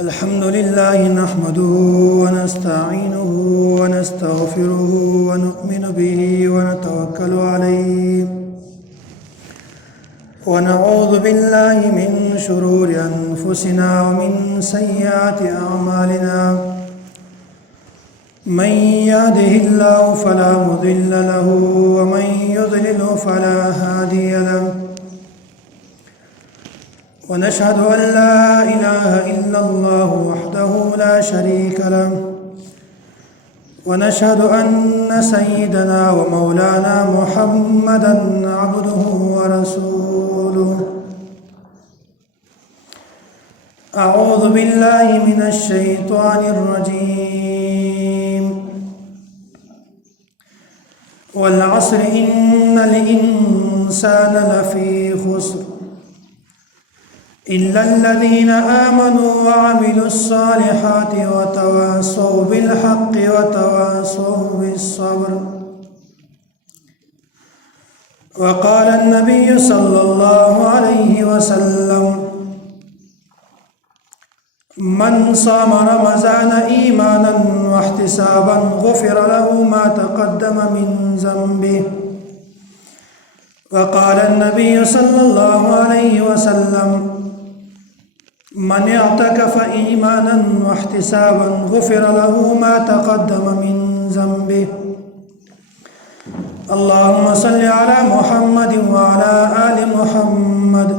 الحمد لله نحمده ونستعينه ونستغفره ونؤمن به ونتوكل عليه ونعوذ بالله من شرور أنفسنا ومن سيئات أعمالنا من يهده الله فلا مضل له ومن يضلل فلا هادي له ونشهد أن لا إله إلا الله وحده لا شريك له ونشهد أن سيدنا ومولانا محمدا عبده ورسوله أعوذ بالله من الشيطان الرجيم والعصر إن الإنسان لفي خسر إلا الذين آمنوا وعملوا الصالحات وتواصوا بالحق وتواصوا بالصبر وقال النبي صلى الله عليه وسلم من صام رمضان إيمانا واحتسابا غفر له ما تقدم من ذنبه وقال النبي صلى الله عليه وسلم من اعتكف إيمانا واحتسابا غفر له ما تقدم من ذنبه اللهم صل على محمد وعلى آل محمد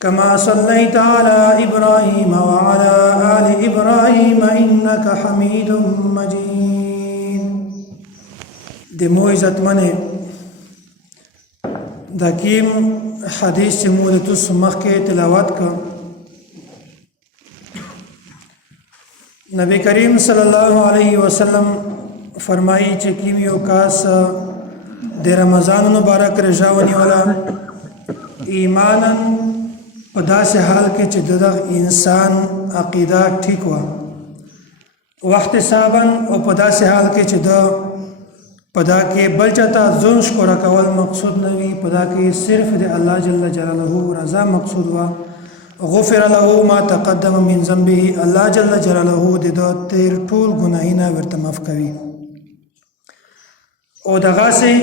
كما صليت على إبراهيم وعلى آل إبراهيم إنك حميد مجيد دمو عزت منه دکیم حدیث چې مو د تاسو مخکې تلاوت کړ نبی کریم صلی الله علیه وسلم فرمایي چې کیم یو کاس د رمضان مبارک رضاونی والا ایمانا په داسې حال کې چې د انسان عقیده ټیک و واحتسابا او په داسې حال کې چې د پدا کې بل چاته ځون شکر کول مقصود نه وي پدا کې صرف د الله جل جلاله رضا مقصود وا غفر له ما تقدم من ذنبه الله جل جلاله د تیر ټول ګناهونه ورته معاف کوي او دغه سي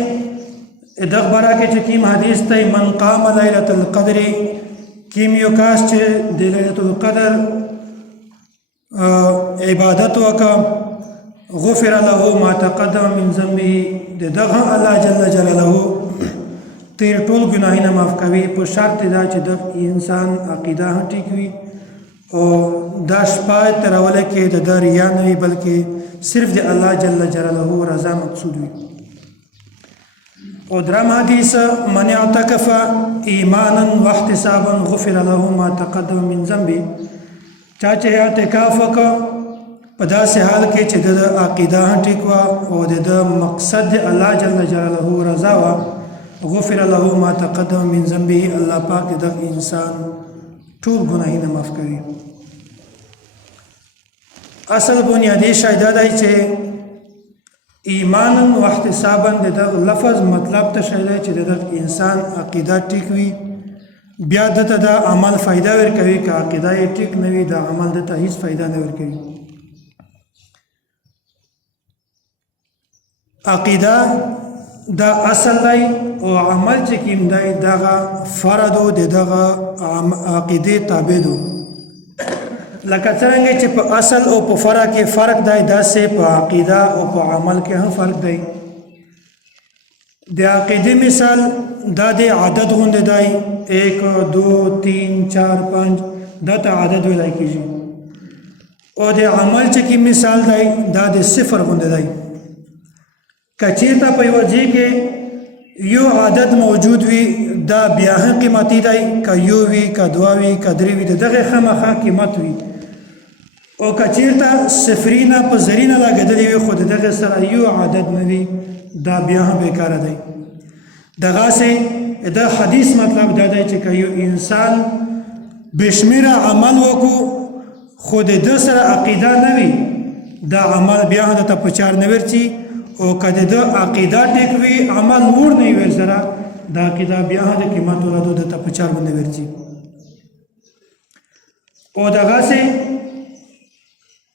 دغه برا کې چې کیم حدیث ته من قام ليله القدر کیم یو کاس چې د ليله القدر عبادت وکړه غفر له ما تقدم من ذنبه دغه الله جل جلاله تیر ټول ګناهونه معاف کوي په شرط دا چې د انسان عقیده ټیک وي او دا شپه ترول کې د ریا نه وي بلکې صرف د الله جل جلاله رضا مقصود وي او درام حدیث من اعتکف ایمانا واحتسابا غفر له ما تقدم من ذنبه چا چې اعتکاف وکړ په داسې حال کې چې د عقیده ټیک وا او د مقصد الله جل جلاله رضا وا غفر له ما تقدم من ذنبه الله پاک د انسان ټول ګناهونه معاف کوي اصل بنیادی شایده دی چې ایمانا واحتسابا د لفظ مطلب ته شایده چې د انسان عقیده ټیک وي بیا دته د عمل فائدہ ورکوي که عقیده ټیک نه وي د عمل دته هیڅ فائدہ نه ورکوي عقیده دا اصل دی او عمل چې کیم دی دغه فرد او دغه عقیده تابع دي لکه څنګه چې په اصل او په فرع کې فرق دی داسې په عقیده او په عمل کې هم فرق دی د عقیده مثال دا د عدد غوندې دی 1 2 3 4 5 دا ته عدد ویل کېږي او د عمل چې کیم مثال دی دا د صفر غوندې دی کچیرته په ورځي کې یو عدد موجود وي دا بیا هم قیمتي دی که یو وي که دوه وي که درې وي دغه خامخا قیمت وي او کچیرته صفرینه په زرینه لګېدلې وي خو دغه سره یو عدد نه وي دا بیا هم بیکاره دی دغسې د حدیث مطلب دا دی چې که یو انسان بشمیره عمل وکړو خو د ده سره عقیده نه وي دا عمل بیا هم درته په چار نه ورچي او کده د عقیده ټیک وي عمل نور نه وي سره دا عقیده بیا د قیمت ولادو د ته په چار باندې ورچی او دغسې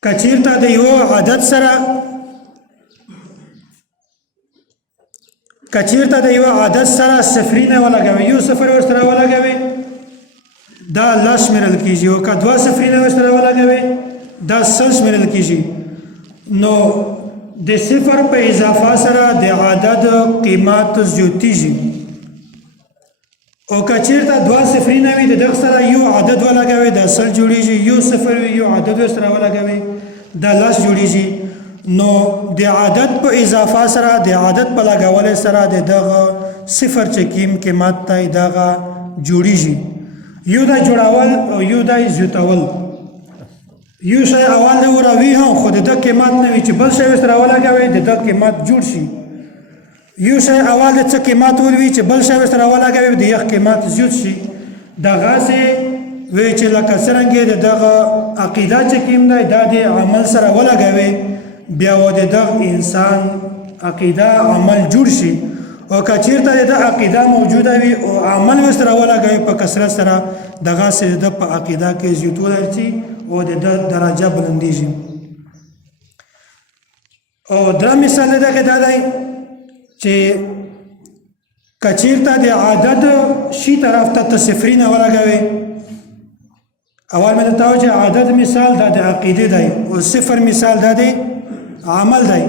که چېرته د یو عدد سره کچیرته د یو عدد سره صفرینه ولګوي یو صفر ورسره ولګوي دا لس شمیرل کیږي او که دوه صفرینه ورسره ولګوي دا سل شمیرل کیږي نو د صفر په اضافه سره د عدد قیمت زیاتیږي او که چیرته دوه صفرینه وي د دغه سره یو عدد ولګوي دا سل جوړیږي یو صفر وي یو عدد ورسره ولګوي دا لس جوړیږي نو د عدد په اضافه سره د عدد په لګولو سره د دغه صفر چې کیم قیمت ته دغه جوړیږي یو د جوړول او یو د زیاتول یو شی اول د وروي هم خو د قیمت نه وي چې بل شی سره ولګوي د قیمت جوړ شي یو شی اول د څه قیمت ولوي چې بل شی سره ولګوي د یو قیمت زیات شي دغه سه وی چې لکه څنګه دغه عقیده چې کیم دی د عمل سره ولګوي بیا و د انسان عقیده عمل جوړ شي او که چیرته د عقیده موجوده وي او عمل ورسره ولګوي په کثرت سره دغه سه د په عقیده کې زیاتول راځي او د درجه بلندیږي او دا مثال دغه دی چې که چیرته د عدد شي طرف ته صفرینه ولګوي اول مې ته چې عدد مثال د عقیده دی او صفر مثال دی عمل دی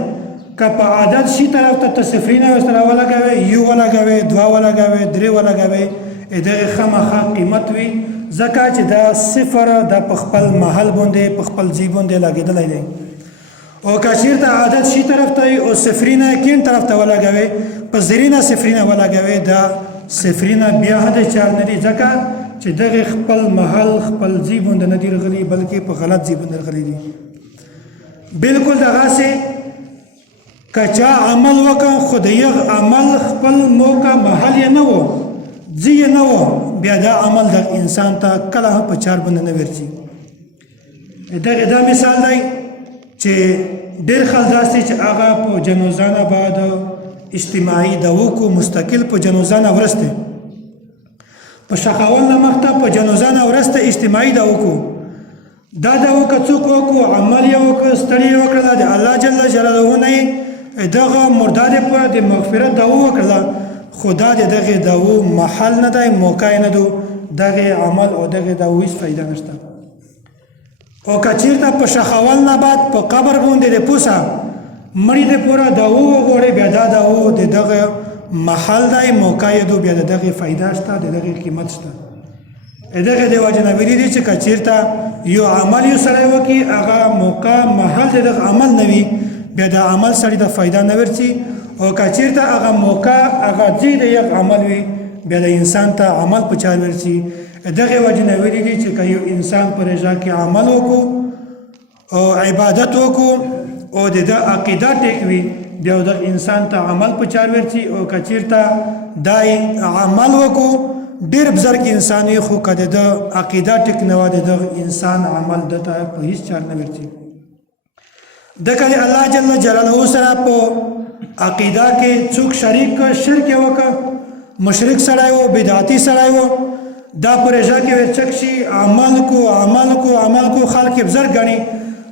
که په عدد شي طرف ته صفرینه ورسره ولګوي یو ولګوي دوه ولګوي درې ولګوي دغه خامخا قیمت وي ځکه چې دا صفر د په خپل محل باندې په خپل ځای باندې لګېدلی دی او که چېرته عدد شي طرف ته او صفرینه کیم طرف ته ولګوي په زرینه صفرینه ولګوي دا صفرینه بیا د چار نه دي ځکه چې دغه خپل محل خپل ځای باندې نه دي راغلي بلکې په غلط ځای باندې راغلي دي بالکل دغه سه کچا عمل وکړ خو د یو عمل خپل موقع محل نه و ځای نه و بیا دا عمل د انسان ته کله په چار باندې نه ورځي دا مثال دی چې ډېر خلک داسې چې هغه په جنوزانه بعد اجتماعي دعوو کو مستقل په جنوزانه ورسته په شخاول نه مخته په جنوزانه ورسته اجتماعي دعوو کو دا دعوو که څوک وکړو عمل یې وکړو ستړي یې وکړله د الله جل جلاله نه دغه مرداد په د مغفرت دعوو وکړله خو دا د دغه دعوو محل نه دی موقع نه دی دغه عمل او دغه دعوو هیڅ فایده نشته او که چېرته په شخاول نه بعد په قبر باندې د پوسه مړي د پوره دعوو وغواړي بیا دا دعوو د دغه محل دی موقع یې دی بیا د دغه فایده شته د دغه قیمت شته دغه د وجه نه ویلي دي چې که چېرته یو عمل یو سړی وکړي هغه موقع محل د دغه عمل نه وي بیا د عمل سړي د فایده نه ورځي او که چېرته هغه موقع هغه ځای د یو عمل وي بیا د انسان ته عمل په چار ورځي دغه وجه نه ویلي دي چې که یو انسان په رضا کې عمل وکړو او عبادت وکړو او د عقیده ټیک وي بیا د انسان ته عمل په چار ورځي او که چېرته دای عمل وکړو ډېر بزرګ انسان یې خو که د عقیده ټیک نه وه د انسان عمل دته په هیڅ چار نه ورځي دکه الله جل جلاله سره په عقیده کې څوک شریک شرک وکړه مشرک سړی و بدعتي سړی و دا پرېژه کې چک شي عمل کو خلک بزرګ ګڼي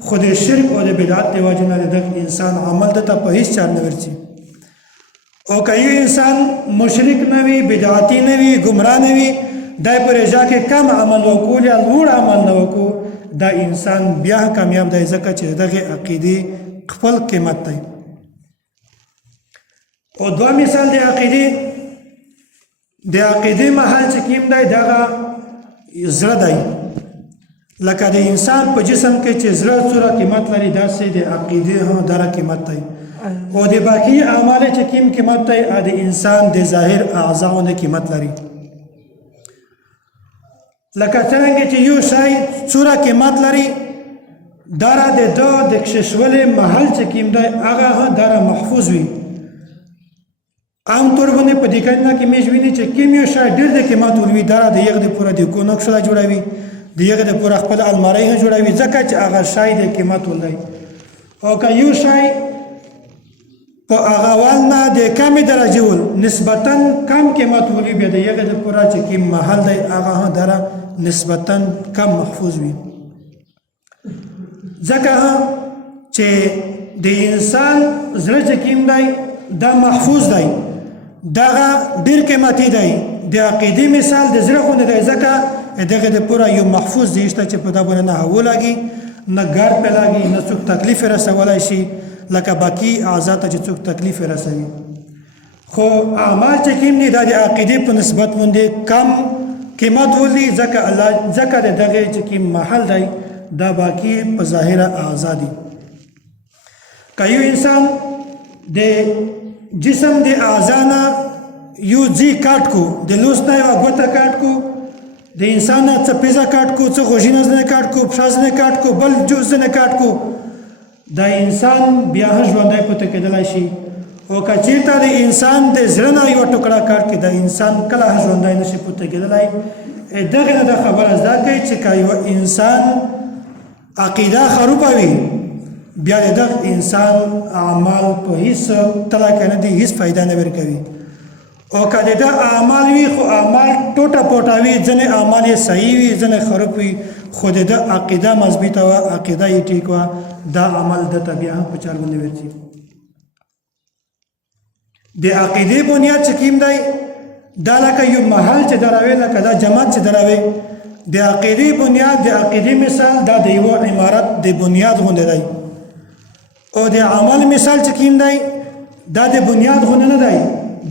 خو د شرک او د بدعت د وجې نه د انسان عمل دته په هیڅ چار نه ورځي او که یو انسان مشرک نه وي بدعتي نه وي ګمراه نه وي دا پرېژه کې کم عمل وکړو یا لوړ عمل نه وکړو دا انسان بیا کامیاب دی ځکه چې دغه عقیدې خپل قیمت دی او دوه مثال د عقیدې محل چې کیم دی دغه زړه دی لکه د انسان په جسم کې چې زړه څومره قیمت لري داسې د عقیدې هم دغه قیمت دی او د باقي اعمال چې کیم قیمت دی د انسان د ظاهر اعضاء نه قیمت لري لکه څنګه چې یو شی څومره قیمت لري دره د کششولې محل چې کیم دی هغه هم دره محفوظ وي عام طور باندې په دې کارونه کې مې ویني چې کیم یو شی ډېر د قیمت ولوي دره د یغ د پوره د کو نقشه جوړوي د یغ د پوره خپل الماری هم جوړوي ځکه چې هغه شی د قیمت ولوي او که یو شی په هغه وال نه د کمې درجې ول نسبتا کم قیمت ولوي بیا د یغ د پوره چې کیم محل دی هغه هم دره نسبتا کم محفوظ وي ځکه چې د انسان زړه چې کوم دی دا محفوظ دی، دغه ډېر قیمتي دی. د عقیدې مثال د زړه غوندې دی، ځکه دغه د پوره یو محفوظ ځای شته چې په دا باندې نه هوا لګي، نه ګرد پې لګي، نه څوک تکلیف یې رسولی شي لکه باقي اعضا ته چې څوک تکلیف یې رسوي. خو اعمال چې کوم دي دا د عقیدې په نسبت باندې کم قیمت ولري، ځکه د دغې چې کوم محل دی دا باقي په ظاهره اعضا دي. که یو انسان د جسم د اعضا نه یو ځای کاټ کو، د لوس نه یوه ګوته کاټ کو، د انسان نه څه پیزه کاټ کو، څه غوږونه ځنې کاټ کو، پښه ځنې کاټ کو، بل جز ځنې کاټ کو، دا انسان بیا هم ژوندی پاتې کېدلی شي. او که چېرته د انسان د زړه نه یوه ټوکړه کاټ کړي، دا انسان کله هم ژوندی نه شي پاتې کېدلی. دغې نه دا خبره زده کوي چې که یو انسان عقیده خرابه وي، بیا د دغه انسان اعمال په هیڅ تله کې نه دي، هیڅ فایده نه ورکوي. او که د ده اعمال وي خو اعمال ټوټه پوټه وي، ځینې اعمال یې صحیح وي، ځینې خراب وي، خو د ده عقیده مضبوطه وه، عقیده یې ټیک وه، دا عمل ده ته بیا هم په چار باندې ورځي. د عقیدې بنیاد چې کوم دی دا لکه یو محل چې دروي، لکه دا جماعت چې دروي، د عقیدې بنیاد، د عقیدې مثال دا د یوه عمارت د بنیاد غوندې دی. او د عمل مثال چې کوم دی دا د بنیاد غوندې نه دی،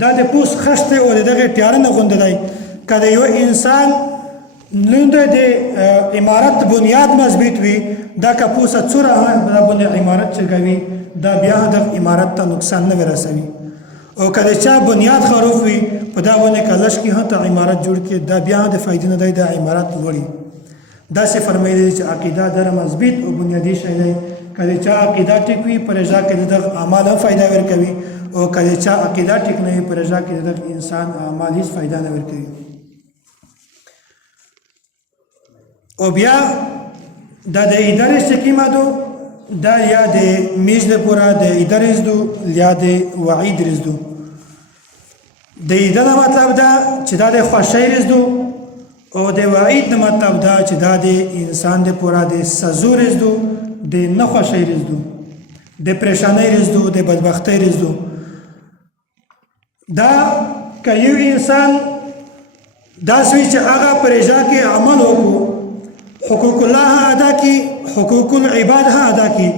دا د پوس خشت او دغه ټیاره نه غوندې دی. که د یو انسان لوند د عمارت بنیاد مضبوط وي، دا که پوسه څوره دا باندې عمارت چرګوي، دا بیا د عمارت ته نقصان نه ورسوي. او که د چا بنیاد خراب وي، په دا باندې کلش کې هم ته عمارت جوړ کړي، دا بیا د فایدې نه دی، دا عمارت لوړي. داسې فرمایلی چې عقیده در مضبوط او بنیادي شی دی. که د چا عقیده ټیک وي، په رضا کې د دغه اعمال هم فایده ورکوي، او که د چا عقیده ټیک نه وي، په رضا کې د دغه انسان اعمال هیڅ فایده نه ورکوي. او بیا دا د ادارې چې کومه ده دا یا د میز لپاره د ادارې زدو یا د وعید رزدو. د اداره مطلب دا چې دا د خوښۍ رزدو، او د وعید نه مطلب دا چې دا د انسان لپاره د سزا رزدو، د نه خوښۍ رزدو، د پریشانۍ رزدو، د بدبختۍ رزدو. دا که یو انسان داسې وي چې هغه په رضا کې عمل وکړو، حقوق الله ادا کی، حقوق العباد ادا کی،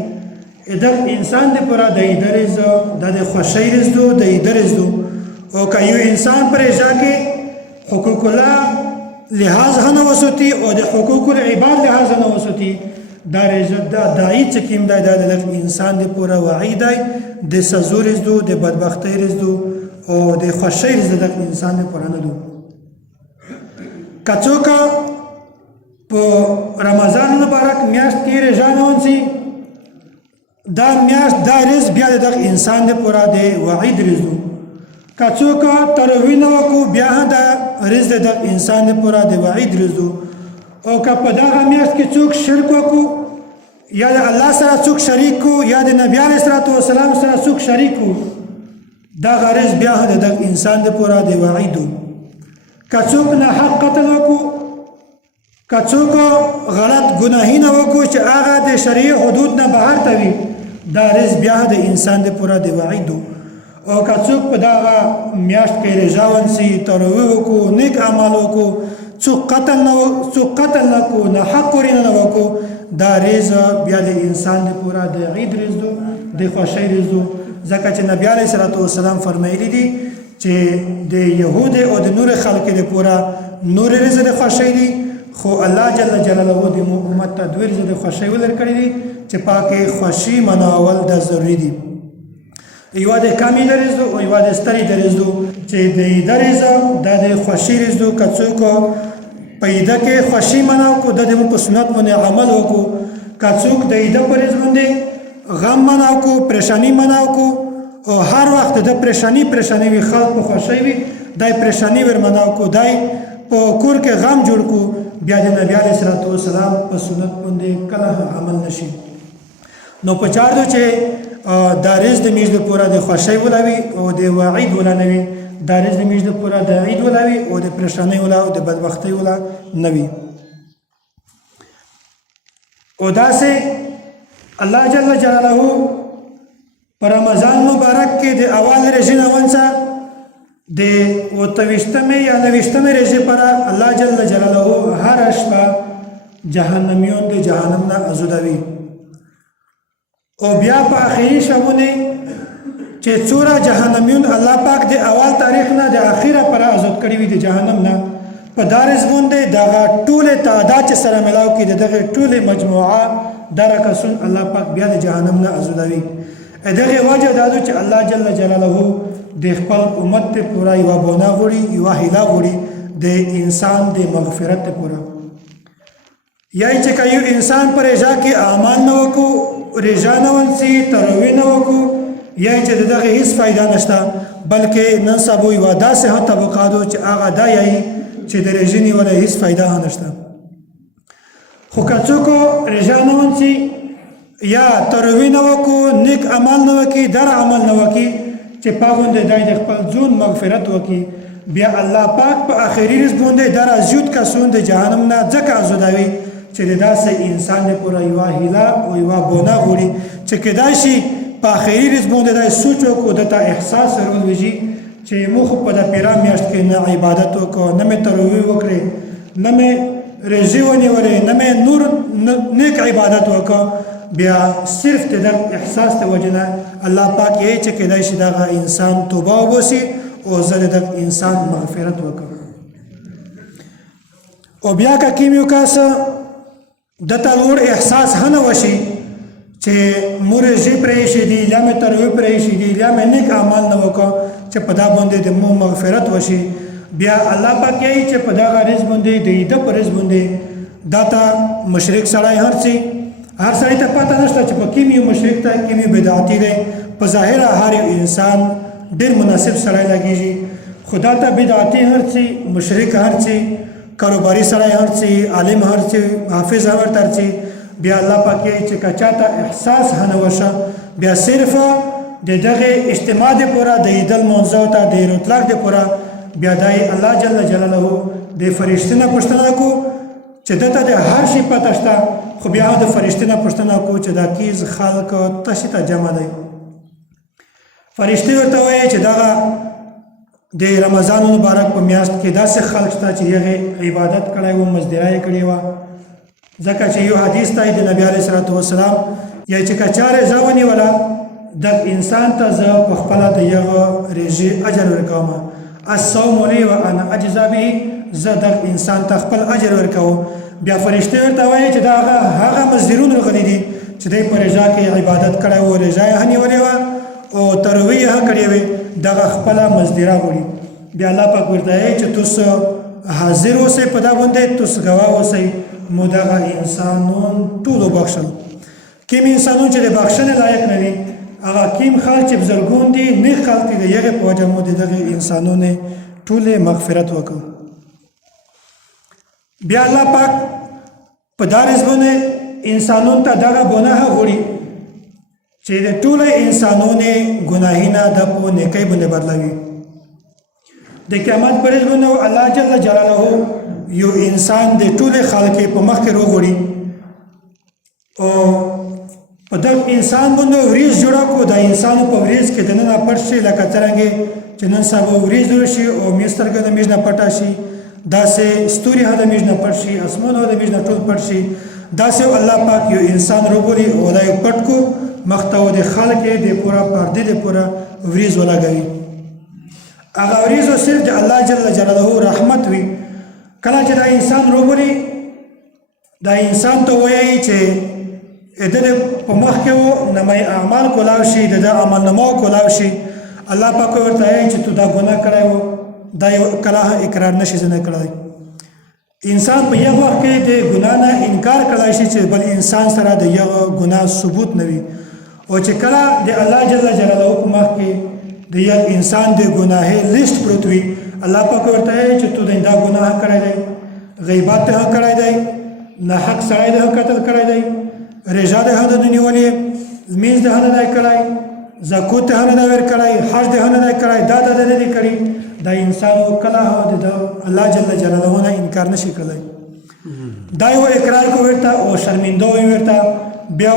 ادھر انسان دے پورا د ادرز د خوشی رزدو د ادرز دو. او که یو انسان پر اجا کې حقوق الله لحاظ نه وسوتی او د حقوق العباد لحاظ نه وسوتی، دا رزد دا دای چې کیم دا د انسان دے پورا وعید دی، د سزا رزدو، د بدبختی رزدو او د خوشی رزدو د انسان دے پورا نه دو. کڅوکا په رمضان مبارک میاشت کې رضا نه ونسی، دا میاشت دا رزق بیا د انسان د پورا د وعید رزق. که څوک تراویح نه وکړو بیا دا رزق د انسان د پورا د وعید رزق. او که په دغه میاشت کې څوک شرک وکړو، یا د الله سره څوک شریک کو، یا د نبی علیه السلام سره څوک شریک کو، دا رزق بیا د انسان د پورا د وعید. که څوک نه حق قتل وکړو، که څوک غلط ګناهی نه وکړو چې هغه د شریع حدود نه بهر ته وي، دا رزق بیا د انسان د پوره د وعید. او که څوک په دغه میاشت کې رضا ونسي، تراویح وکړو، نیک اعمال وکړو، څوک قتل نه کړو، نه حق ورینه نه وکړو، دا رزق بیا د انسان د پوره د عید رزق، د خوښۍ رزق. ځکه چې نبی علیه السلام فرمایلی دي چې د یهود او د نور خلق د پوره نور رزق د خوښۍ دي، خو الله جل جلاله د امت ته دوی رزق د خوښۍ ولرکړي دي چې پاکه خوشي مناول د ضروري دي. یو د کامل رزق او یو د ستړي رزق چې د رزق د خوشي رزق کڅوک پیدا کې خوشي مناو کو د په سنت باندې عمل وکړو، کڅوک د دې پر رزق باندې غم مناو کو، پریشانی مناو کو، او هر وخت د پریشانی وی خلق په خوشي وي، دای پریشانی ور مناو کو، دای په کور کې غم جوړ کو، بیا د نبی علیه السلام په سنت باندې کله عمل نشي. نو په چار دو چې دا رزق د میز د پورا د خوشی ولوي او د وعید ولا نوي، دا رزق د میز د پورا د عید ولوي او د پریشانی ولا او د بدبختی ولا نوي. او داسې الله جل جلاله پر رمضان مبارک کې د اول رژې نه ونڅه د 28مې یا 29مې رژې پر الله جل جلاله هر شپه جهنميون د جهنم نه آزادوي او بیا په اخري شبونه چې څوره جهنميون الله پاک د اول تاریخ نه د اخیره پر آزاد کړی وي د جهنم نه په دارز باندې دغه ټوله تعداد چې سره ملاو کې دغه ټوله مجموعه درکسون الله پاک بیا د جهنم نه آزادوي دغه وجه دا چې الله جل جلاله د خپل امت ته پورا یو بونه غوړي یو هیله غوړي د انسان د مغفرت ته پورا یای چې کایو انسان پر رضا کې اعمال نه وکړو رضا نه ونسي تروي نه وکړو یای چې دغه هیڅ فائدہ نشته بلکې نن سبا یو داسې طبقاتو چې هغه دا یای چې د رژنی ولا هیڅ فائدہ نشته خو کڅوکو رضا نه ونسي یا تروي نه وکړو نیک عمل نه وکړي در عمل نه وکړي چې پاوند دای د خپل ځون مغفرت وکړي بیا الله پاک په اخري رزق باندې در ازود کسون د جهنم نه ځکه آزادوي چې داسې انسان نه پورا یو هیله او یو بونه غوړي چې کدای شي په اخري رزق باندې دای سوچ وکړو دته احساس ورول وږي چې مخ په د پیرا میاشت کې نه عبادت وکړو نه مې تروي وکړي نه مې رژي ونیولې نه مې نور نیک عبادت وکړو بیا صرف د احساس ته وجنه الله پاک یې چې کدای شي دا انسان توبه وباسي او زه د انسان مغفرت وکړم او بیا که کیمیو کاس د تلور احساس هنه وشي چې مرجی پرې شي دی یا مې تروي پرې شي دی یا مې نیک اعمال نه وکړو چې په دا باندې د مو مغفرت وشي بیا الله پاک یې چې په دا غرض باندې د پرز باندې داتا مشرک سړی هر سړی ته پته نشته چې په کیمیو مشرک ته کیمیو بدعتي دی په ظاهر هر انسان ډېر مناسب سړی لګیږي خدا ته بدعتي هرڅي مشرک هرڅي کاروباري سړی هرڅي عالم هرڅي حافظ هرڅي بیا الله پاک چې کچاته احساس هنوشه بیا صرف دغه اجتماع د پورا د ایدل منځو ته د اطلاق د پورا بیا دای الله جل جلاله د فرشتنه پښتنه کو چې دته د هر شي پته شته خو بیا د فرشتنه پښتنه کو چې دا کیز خلق تشته جمع دی فرشتي ورته وایي چې دا د رمضان مبارک په میاشت کې داسې خلق شته چې هغه عبادت کړي او مزدوري کړي و ځکه چې یو حدیث ته د نبی عليه الصلاه والسلام یا چې کچاره ځونی ولا د انسان ته ز په خپل د یو ریجی اجر ورکوم الصوم لي وانا اجزا به زه د انسان ته خپل اجر ورکوم بیا فرشتي ورته وایي چې دا هغه مزدورون غلي دي چې د پرېجا کې عبادت کړي او رضا یې هني ولې او ترویه کړی وي دغه خپل مزدورا وړي بیا الله پاک ورته چې تاسو حاضر اوسئ په دا باندې تاسو گواه اوسئ مو دغه انسانون ټول بخښل کوم انسانون چې د بخښنې لایق نه دي هغه کوم خلک چې بزرګون دي نه خلک دي یغه په وجه مو دغه انسانونه ټول مغفرت وکړو بیا الله پاک په دارس باندې انسانون ته دغه ګناه وړي چې د ټول انسانونه ګناهینه د په نیکي باندې بدلوي د قیامت پر ورځ باندې الله جل جلاله یو انسان د ټول خلق په مخ کې وګوري او په دغه انسان باندې وريز جوړه کو د انسان په وريز کې دنه پړشي لکه څنګه چې نن سبا وريز جوړ شي او میسترګه د میژنه پټا شي داسې ستوري هدا میژنه پټ شي اسمان هدا میژنه ټول پټ شي داسې الله پاک یو انسان وګوري او دا یو پټ کو مختو د خلق د پورا پردې د پورا وريز ولګوي هغه وريز صرف د الله جل جلاله رحمت وي کله چې دا انسان وګوري دا انسان ته وایي چې اته په مخ کې وو نمای اعمال کولاو شي د عمل نمو کولاو شي الله پاک ورته وایي چې تو دا ګناه کړی وو دا یو کله اقرار نشي نه کړی انسان په یو وخت کې د ګناه نه انکار کړای شي چې بل انسان سره د یو ګناه ثبوت نه وي او چې کله د الله جل جلاله په مخ کې د یو انسان د ګناه لیست پروت وي الله پاک ورته وایي چې تو دا ګناه کړی دی غیبت ته کړی دی نه حق سړی د قتل کړی دی رجا ده هدا د نیولې میز ده هدا نه کړای زکات ده هدا ور کړای حج ده هدا نه کړای دا د دې کړی دا انسان کله د الله جل جلاله نه انکار نشي کولای دا یو اقرار کو ورته او شرمنده وي ورته بیا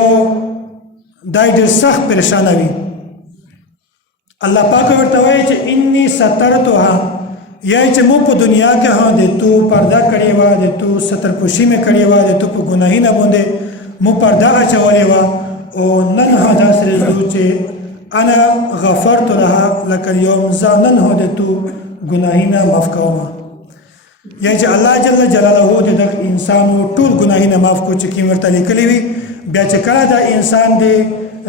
دا ډېر سخت پریشانه وي. الله پاک ورته وایي چې انی سترتها، یا چې مو په دنیا کې د تو پرده کړې وه، د تو سترپوشي مې کړې وه، د تو په ګناهي نه باندې مو پرده اچولې وه، او نن داسې ځو چې انا غفرت لها لك اليوم، زه نن د تو ګناهي نه معاف کوم. یا چې الله جل جلاله د دغه انسانو ټول ګناهي نه معاف کو چې کوم ورته لیکلي وي. بیا چې کله دا انسان د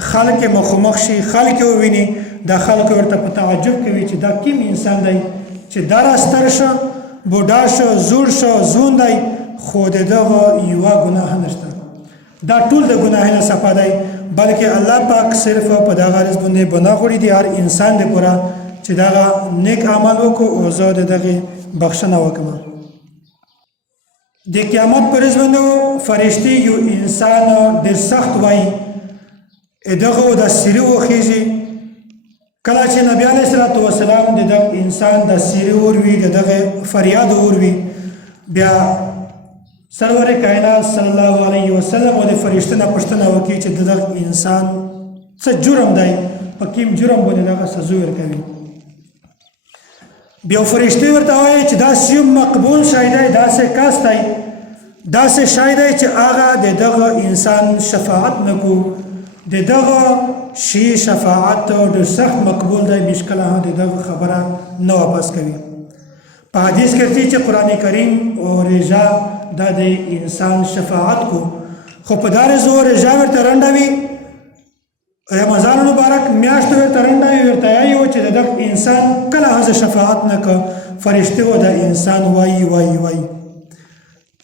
خلک مخامخ شي، خلک وویني، دا خلک ورته په تعجب کوي چې دا کوم انسان دی چې دا راستر شه، بوډا شه، زوړ شه، ځوان دی، خو د دغه یوه ګناه نشته. دا ټول د ګناه نه صفا دی، بلکې الله پاک صرف په دغه رز باندې بنا غوړي دي هر انسان د پوره چې دغه نیک عمل وکړو او زه د دغه بخښنه وکړم. د قیامت پر ورځ باندې فرشتي یو انسان ډېر سخت وایي دغه د سیرې وخیږي. کله چې نبی علیه الصلاة والسلام د دغه انسان د سیرې وروي، د دغه فریاد وروي، بیا سرور کائنات صلی الله علیه وسلم د فرشته نه پوښتنه وکړي چې دغه انسان څه جرم دی، په کوم جرم باندې دغه سزا ورکوي. بیا فرشتي ورته وایي چې دا یو مقبول شی دی، داسې کس دی، داسې شی دی چې هغه د دغه انسان شفاعت نه کو، د دغه شی شفاعت ډېر سخت مقبول دی، هیڅ کله هم د دغه خبره نه واپس کوي. په حدیث کې راځي چې قرآن کریم او رجا دا د انسان شفاعت کو، خو په دغه زور رجا ورته رنډوي. رمضان مبارک میاشت ورته رنډوي، ورته یایي چې دغه انسان کله هغه شفاعت نه کو، فرشته و د انسان وایي وایي وایي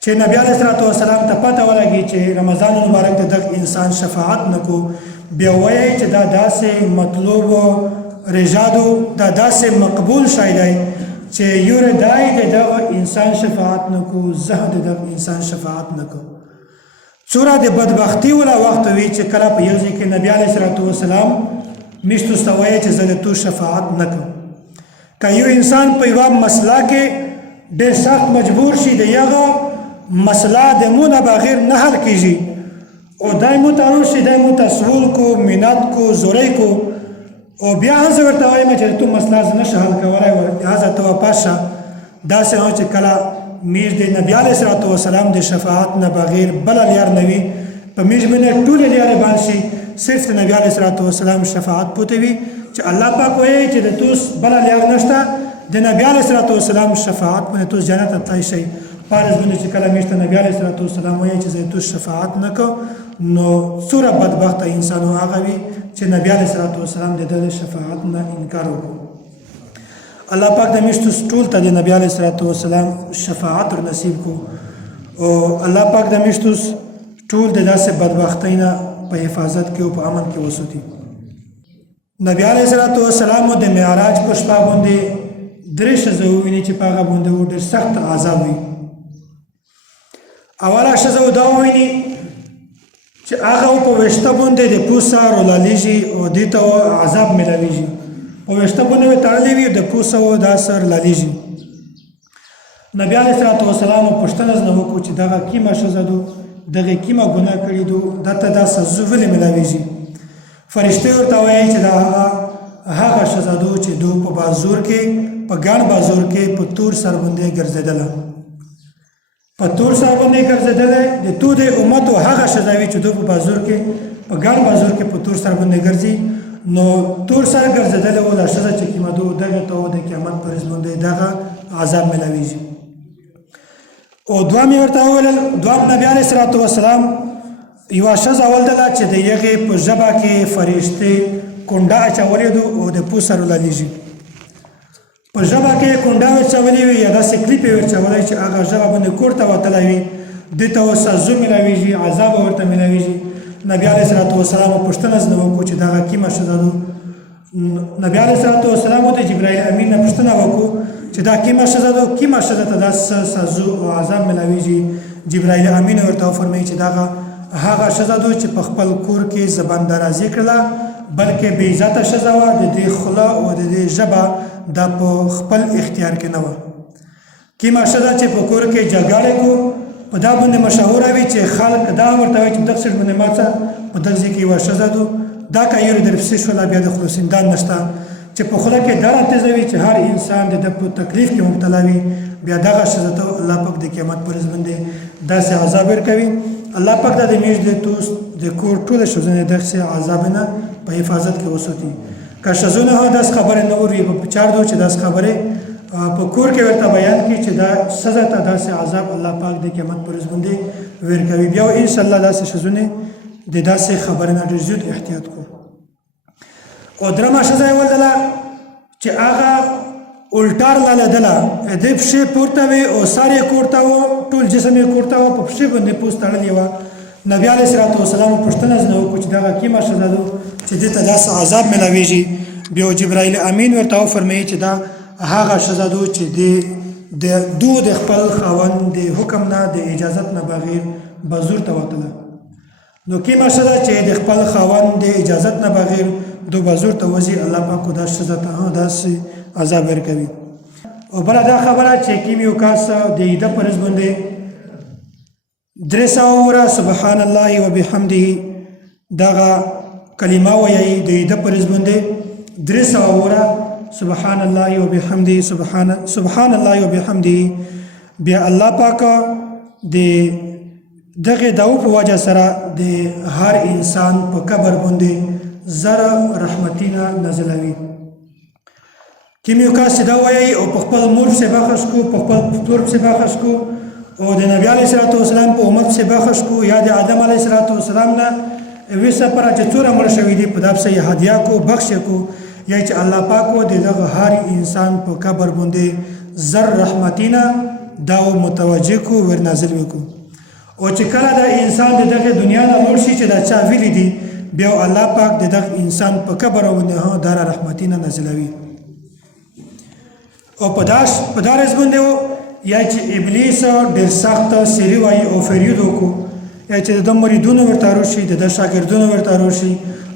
چې نبی علیه الصلاة والسلام ته پته ولګي چې رمضان مبارک د دغه انسان شفاعت نه کو، بیا وایي چې دا داسې مطلوب رجادو، دا داسې مقبول شی دی چې یوره دای د دغه انسان شفاعت نه کو، زه د دغه انسان شفاعت نه کو. څومره د بدبختي ولا وخت وي چې کله په یو ځای کې نبی علیه الصلاة والسلام میشتو ته وایي چې زه د تو شفاعت نه کوم. که یو انسان په یوه مسله کې ډېر سخت مجبور شي، د یغه مسله د مو نه بغیر نه حل کیږي، او دای مو ته روشي، دای مو ته سهول کو، منت کو، زوری کو، او بیا هم زه ورته وایم چې تو مسله زه نشه حل کولی، لهذا ته واپس شه. داسې هم چې کله میږ د نبی علیه الصلاة والسلام د شفاعت نه بغیر بله لار نه وي، په میږ باندې ټولې لارې بند شي، صرف د نبی علیه الصلاة والسلام شفاعت پوته وي چې الله پاک وایي چې د توس بله لار نشته، د نبی علیه الصلاة والسلام شفاعت باندې توس جنت ته تللی شئ. پارس باندې چې کله میږ ته نبی علیه الصلاة والسلام وایي چې زه توس شفاعت نه کوم، نو څومره بدبخته انسان هغه وي چې نبی علیه الصلاة والسلام د ده شفاعت نه انکار وکړو. الله پاک د میشتو ټول ته د نبی علیه الصلاة والسلام شفاعت ور نصیب کو، او الله پاک د میشتو ټول د داسې بدبختۍ نه په حفاظت کې او په امن کې وساتي. نبی علیه الصلاة والسلام د معراج په شپه باندې درې ښځې وویني چې په هغه باندې ډېر سخت عذاب وي. اوله ښځه دا وویني چې هغه په ویښته باندې د پوسه رالالیږي او دې ته عذاب میلاویږي، په ویښته باندې یې تړلی وي، د پوسه و دا سر لالیږي. نبی علیه الصلاة والسلام پوښتنه ځنه وکړو چې دغه کومه ښځه ده، دغه کومه ګناه کړې ده، ده ته دا سزا ولې میلاویږي؟ فرشتې ورته وایي چې دا هغه ښځه ده چې دو په بازور کې، په ګڼ بازور کې په تور سر باندې ګرځېدله، په تور سر باندې ګرځېدلی، د تو د امتو هغه ښځه وي چې دو په بازور کې، په ګڼ بازور کې په تور سر باندې ګرځي، نو تور سر ګرځېدلی و دا ښځه چې کومه ده دغه ته د قیامت په ورځ باندې دغه عذاب میلاویږي. او دوام یې ورته وویل، دوام نبی علیه الصلاة والسلام یوه ښځه ولدله چې د هغې په ژبه کې فرشتې کونډه اچولې ده او د پوست سره ولالیږي، په ژبه کې کونډه ورچولې وي یا داسې کلیپ یې ورچولی چې هغه ژبه باندې کور ته وتلی وي، دې ته سزا میلاویږي، عذاب ورته میلاویږي. نبی علیه الصلاة والسلام پوښتنه ځنه وکړو چې دغه کومه ښځه ده. نبی علیه الصلاة والسلام ته جبرائیل امین نه پوښتنه وکړو چې دا کومه ښځه ده، کومه ښځه ته داسې سزا او عذاب میلاویږي؟ جبرائیل امین ورته وفرمایي چې دغه هغه ښځه ده چې په خپل کور کې زبان درازي کړله، بلکې بې عزته ښځه وه، د دې خوله او د دې ژبه دا په خپل اختیار کې نه وه. کومه ښځه چې په کور کې جګړې کو، په دا باندې مشهوره وي چې خلک دا ورته وایي چې دغه سړي باندې ما څه په دغه ځای کې یوه ښځه ده دا که یو درپسې شوله بیا د خلوصندان نشته چې په خوله کې دا راتېزوي چې هر انسان د ده په تکلیف کې مبتلا وي بیا دغه ښځه ته الله پاک د قیامت پر ورځ باندې داسې عذاب ورکوي الله پاک دا د میژ د کور ټوله ښځونه دغسې عذاب نه په حفاظت کې وساتي که ښځونه هم داسې خبرې نه وروي په پچار دو چې داسې خبرې په کور کې ورته بیان کړي چې دا ښځه ته داسې عذاب الله پاک د قیامت پر ورځ باندې ورکوي بیا انشاءالله داسې ښځونې د داسې خبرې نه ډېر زیات احتیاط کړو او درېمه ښځه یې ولدله چې هغه الټار لالیدله د پښې پورته وې او سر یې کورته و ټول جسم یې کورته و په پښې باندې پوست تړلې وه نبي علیه صلات وسلام پوښتنه ځنه وکړو چې دغه کومه ښځه ده چې دې ته داسې عذاب میلاویږي بیا جبرائیل امین ورته وفرمیي چې دا هغه ښځه ده چې دو د خپل خاوند د حکم نه د اجازت نه بغیر بازور ته وتله نو کومه ښځه چې د خپل خاوند د اجازت نه بغیر دو بازور ته وځي الله پاک دا ښځه ته داسې عذاب ورکوي او بله دا خبره چې کوم یو کس د عیده په ورځ باندې 300 وره سبحان الله وبحمده دغه کلمه وایي د عیده په ورځ باندې 300 وره سبحان الله وبحمده سبحان الله وبحمده بیا الله پاک د دغه داو په وجه سره د هر انسان په قبر باندې زره رحمتینا نازلوي کوم یو کس چې دا وایي او په خپل مور پسې بخښ کو په خپل پلور پسې بخښ کو او د نبي علیه صلات وسلام په امت پسې بخښ کو یا د آدم علیه صلات وسلام نه وې سپره چې څومره مړه شوي دي په دا پسې یې هدیه کو بخښ کو یا چې الله پاک و د دغه هر انسان په قبر باندې زر رحمتینا دا متوجه کو ور نازل وکړو او چې کله دا انسان د دغه دنیا نه مړ شي چې دا چا ویلي دي بیا الله پاک د دغه انسان په قبر باندې هم دا رحمتینا نازلوي او په دا ورځ باندې یا چې ابلیس ډېر سخت سری وایي او فریاد وکړو یا چې د مریدونو ورته راشي د شاګردونو ورته راشي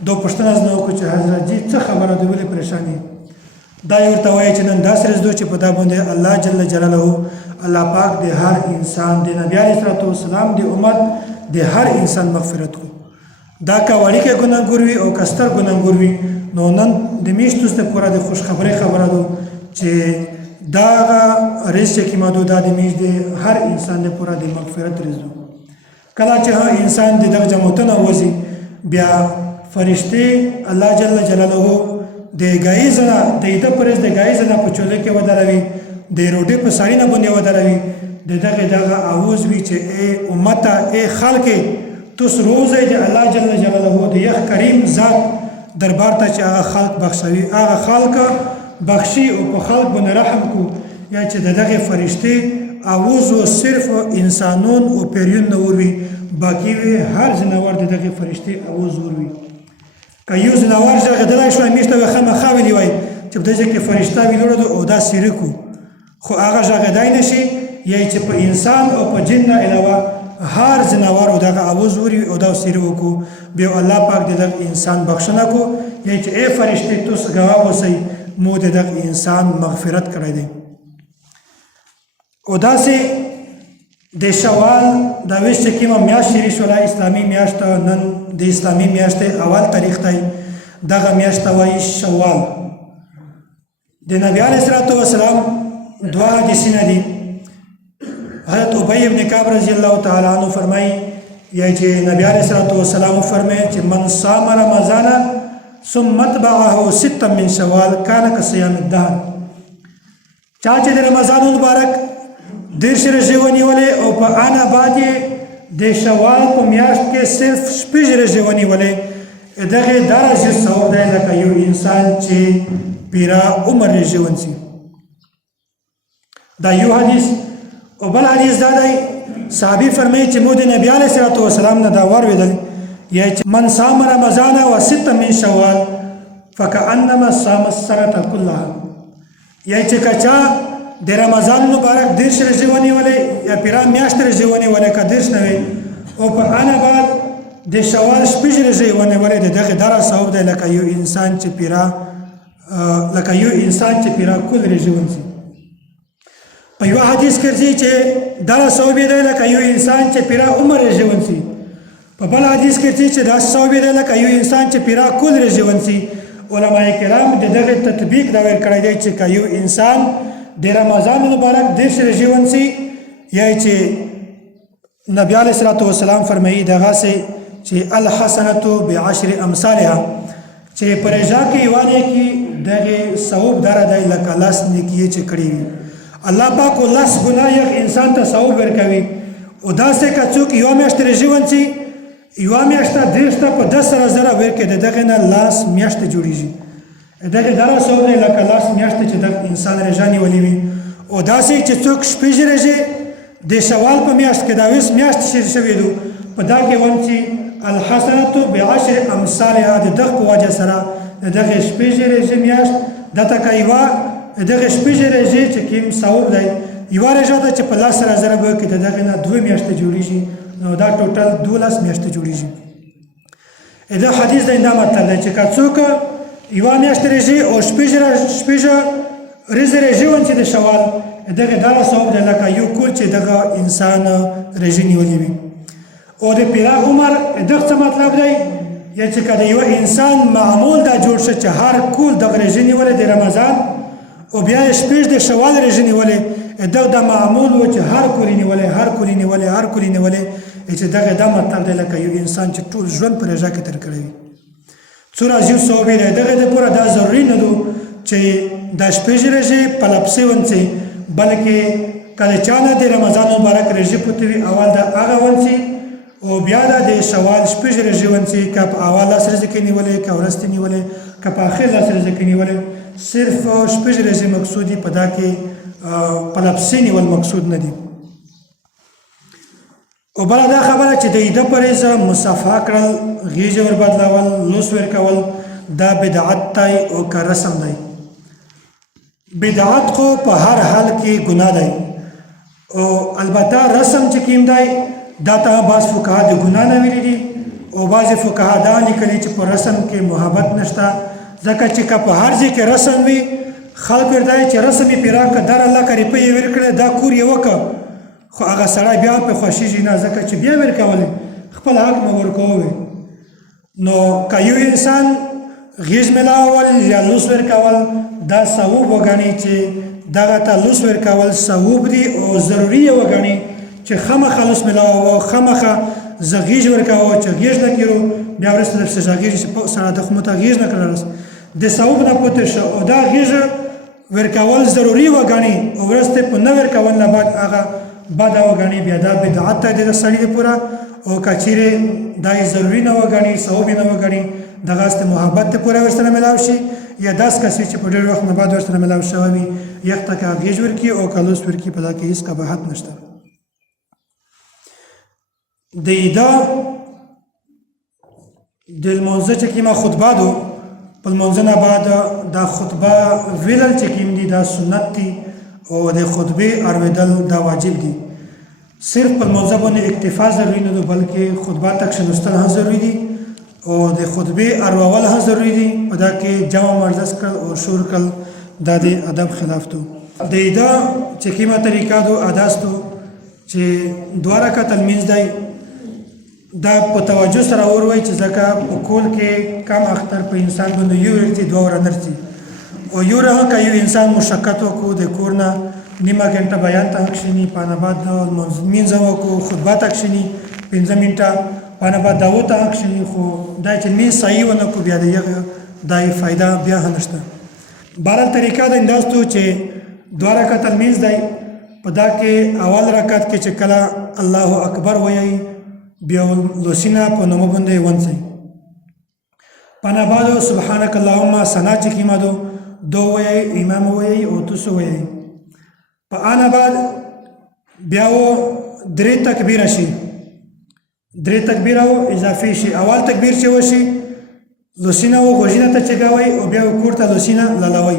دو پښتنه ځنه وکړو چې حضرت جی څه خبره ده ولې پریشانی دا یې ورته وایي چې نن داسې ورځ ده چې په دا باندې الله جل جلاله الله پاک د هر انسان د نبي علیه صلات وسلام د امت د هر انسان مغفرت کو دا که وړوکی ګناهګور وي او که ستر ګناهګور وي نو نن د میاشتو څخه پوره د خوشخبرۍ خبره ده چې دغه رزق چې کومه ده د میاشت د هر انسان لپاره د مغفرت رزق ده کله چې انسان د دغه جماعتونه وځي بیا فرشتي الله جل جلاله د غایز نه د دې پرز د غایز نه په چولې کې ودروي د روټي په ساري نه باندې ودروي دغه आवाज وی چې اے امته اے خلک تاسو روزه د الله جل جلاله د یخ کریم ذات دربار ته چې هغه خلق بخښوي هغه خلق بخشي او په خلق باندې رحم کو یا چې دغه فرشتي आवाज او صرف انسانون او پیریون نه وروي باقي هر جناور دغه فرشتي आवाज وروي که یو ځناور ژغېدلی شوی میشته وی خامخا ویلي وای چې په دې ځای کې فرشته ویلوړه ده او دا سیرکو خو هغه ژغېدی نه شي یا چې په انسان او په جن نه علاوه هر ځناور او دغه اواز ووري او دا سیره وکړو بیا الله پاک د دغه انسان بخښنه کو یا چې ای فرشتې تاسو ګواه اوسئ مو د دغه انسان مغفرت کړی دی او داسې د شوال دا ویش چې کومه میاشت شروع شوله اسلامي میاشت نن د اسلامي میاشتې اول تاریخ دی دغه میاشت ته وایي شوال د نبي علیه صلات وسلام دوه حدیثونه دي حضرت ابی ابن کعب رضی الله تعالی عنہ فرمایي یا چې نبی علیه صلات وسلام فرمایي چې من صام رمضان ثم اتبعه ستا من شوال کان کصیام الدهر چا چې د رمضان مبارک دیرش رژې ونیولې او په آنه بعد یې د شوال په میاشت کې صرف شپږ رژې ونیولې دغه درجه ثواب دی لکه یو انسان چې پیرا عمر رژې ونیسي دا یو حدیث او بل حدیث دا دی صحابي فرمایي چې مو د نبي علیه صلات وسلام نه دا واورېدل یا چې من صام رمضان و ستا من شوال فکأنما صام السنة كلها یا چې کچا د رمضان مبارک دیرش رژې ونیولې یا پیرا میاشت رژې ونیولې که دیرش نه وي او په آنه بعد د شوال شپږ رژې ونیولې د دغې دره ثواب دی لکه یو انسان چې پیرا کل رژې ونیسي په یو حدیث کې راځي چې دره ثواب دی لکه یو انسان چې پیرا عمر رژې ونیسي په بل حدیث کې چې دا ثواب دی لکه یو انسان چې پیرا کول رژونسي علماء کرام د دغه تطبیق دا ویل کړی دی چې یو انسان د رمضان مبارک دیش رژونسي یا چې نبی علیه الصلاۃ والسلام فرمایي دغه سي چې الحسنه بعشر امثالها چې پرېجا کې وانه کې دغه ثواب دار دی لکه لاس نیکی چې کړی وي الله پاک لاس ګناه انسان ته ثواب ورکوي او دا څه کا څوک یو میاشت رژونسي یو میاشت دیشته په 10,000 ورکې دغه نه لاس میاشت جوړیږي دغه دره ثواب دی لکه لاس میاشت چې د انسان رژانی ولي وي او دا څه چې څوک شپږ رژي د شوال په میاشت کې دا وس میاشت شیر شوی دو په دا کې ونچی الحسنه بعشر امثالها د دغه وجه سره دغه شپږ رژي میاشت د تکایوا دغه شپږ رژي چې کوم ثواب دی یو رژه چې په لاس سره زره به کې دغه نه 2 میاشت جوړیږي نو دا ټوټل 12 میاشت جوړیږي دا حدیث دا مطلب دی چې څوک یو میاشت رژي او شپږ رژي ونچې د شوال دغه دا ثواب دی لکه یو کول چې دغه انسان رژي نیولې وي او د پیرا عمر دغه څه مطلب دی یا چې کله یو انسان معمول دا جوړ شي چې هر کول دغه رژي نیولې د رمضان او بیا شپږ د شوال رژي نیولې دغه د معمول و چې هر کولی نیولې چې دغه دا مطلب دی لکه یو انسان چې ټول ژوند پر رژه کې تر کړی وي څو راځي ثواب دی دغه د پوره دا ضروري نه دو چې د شپږ رژې په لپسې ونڅي بلکې کله چانه د رمضان مبارک رژې پوتوي اول د هغه ونڅي او بیا د شوال شپږ رژې ونڅي که په اول لاس رژې کې نیولې که ورستې نیولې که په اخر لاس رژې کې نیولې صرف شپږ رژې مقصودي په دا کې په لپسې نیول مقصود نه دي او بله دا خبره چې د عیده پرېزه مصافحه کړل غیږې ور بدلول لوس ورکول دا بدعت دی او که رسم دی بدعت خو په هر حال کې ګناه دی او البته رسم چې کوم دی دا ته بعض فقها د ګناه نه ویلي دي او بعضې فقها دا لیکلي چې په رسم کې محبت نشته ځکه چې که په هر ځای کې رسم وي خلک ورته چې رسم یې پیرا که در الله که روپۍ یې ورکړې دا کور یې وکړه خو هغه سړی بیا په خوښېږي نه ځکه چې بیا ورکولی خپل حق مه ورکوی نو که یو انسان غیږ میلاول یا لوس ورکول دا ثواب وګڼي چې دغه ته لوس ورکول ثواب دي او ضروري یې وګڼي چې خامخا لوس میلاوه خامخا زه غیږ ورکوه چې غیږ نه کړو بیا وروسته درپسې غیږ چې سره د خو مو ته غیږ نه کړل د ثواب نه پوته شه او دا غیږ ورکول ضروري وګڼي او وروسته په نه ورکول نه بعد هغه بدا وګڼي بیا دا بدعت دی د سړي لپاره او که چیرې دا یې ضروري نه وګڼي ثواب یې نه وګڼي دغسې محبت ته پوره ورسره میلاو شي یا داسې کس چې په ډېر وخت نه بعد ورسره میلاو شوی وي یخ ته که غیږ ورکړي او که لوس ورکړي په دا کې هېڅ قباحت نشته د عیده د لمانځه چې کومه خطبه ده په لمانځه نه بعد دا خطبه ویلل چې کوم دي دا سنت دي او د خطبې اورېدل دا واجب دي صرف په لمانځه باندې اکتفا ضروري نه ده بلکې خطبه تک کښېنستل هم ضروري دي او د خطبې اورول هم ضروري دي په دا کې جمع مجلس کړل او شور کړل دا د ادب خلاف ده د عیده چې کومه طریقه ده اداستو چې 2 رکعته لمونځ دی دا په توجه سره وروي چې ځکه په کول کې کم اختر په انسان باندې یو ورتي 2 ور نرسي او یو راه که یو انسان مشقت وکړو د کور نه نیمه ګنټه بیان ته کښېني پانه بعد لمونځ وکړو خطبه ته کښېني 15 منټه پانه بعد دعوت ته کښېني خو دا چې لمونځ صحیح ونه کړو بیا د هغه دا فایده بیا هم نشته بهرحال طریقه دا انداستو چې 2 رکعته لمونځ دی په دا کې اول رکعت کې چې کله الله اکبر وایي بیا لوسینه په نومه باندې ونڅئ پانه بعد سبحانک اللهم ثنا چې کیما دو 2 وایي امام وایي او تاسو وایي په انا بعد بیا و 3 تکبیر شي 3 تکبیر او اضافي شي اول تکبیر چې وشي لوسینه او غوښینه ته چګاوي او بیا کوړه لوسینه لالاوي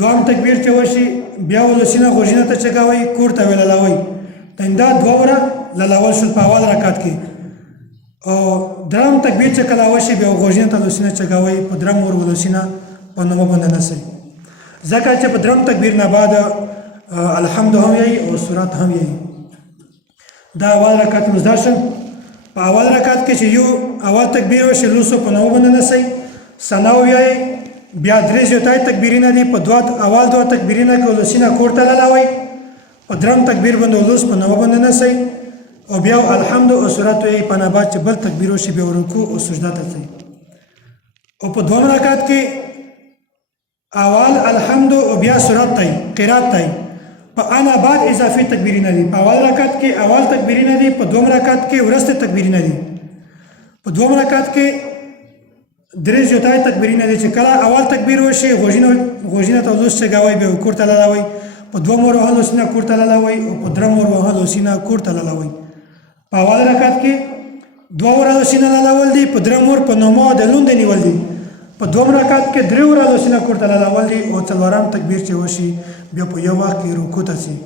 دوام تکبیر چې وشي بیا لوسینه غوښینه ته چګاوي کوړه ویلالاوي تندا 2 وره لالاول شو په اول رکعت کې او درم تکبیر چې کله وشي بیا غوښینه ته لوسینه چګاوي په درم ور لوسینه په نوم باندې نسي ځکه چې په درم تکبیر نه بعد الحمد هم یې او سورات هم یې دا اول رکعت مزداشن په اول رکعت کې چې یو اول تکبیر وشي لوسو په نو باندې نسئ ثنا ووایئ بیا درې زیاتای تکبیرونه دي په اول دوه تکبیرونه کې لوسینه کورته لاړوئ په درم تکبیر باندې لوس په نو باندې نسئ او بیا الحمد او سورت وایئ په نه بعد چې بل تکبیر وشي بیا رکوع او سجده ته ځئ او په دویم رکعت کې اول الحمد او بیا سورت ته قرات ته په انا بعد اضافي تکبیرونه دي په اول رکعت کې اول تکبیرونه دي په دویم رکعت کې ورسته تکبیرونه دي په دویم رکعت کې درې زیاتای تکبیرونه دي چې کله اول تکبیر وشي غوږینه ته لوس چګاوئ بیا کورته لاړوئ په دویم ور وهلو سینه کورته لاړوئ او په دریم ور وهلو سینه کورته لاړوئ په اول رکعت کې دوه ورهلو سینه لاړول دي په دریم ور په نومو د لوندې نیول دي په دویم رکعت کې درې ورهلو سینه کورته لاړول دي او څلورم تکبیر چې وشي بیا په یو وخت کې رکوع ته ځي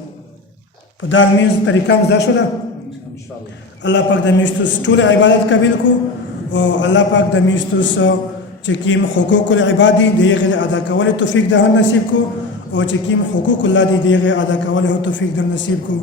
په دا لمونځ طریقه مو زده شوله الله پاک د میاشتو ټول عبادت قبول کو او الله پاک د میاشتو چې کوم حقوق العباد دي د هغې ادا کولو توفیق د هر نصیب کو او چې کوم حقوق الله دي د هغې ادا کولو توفیق در نصیب کو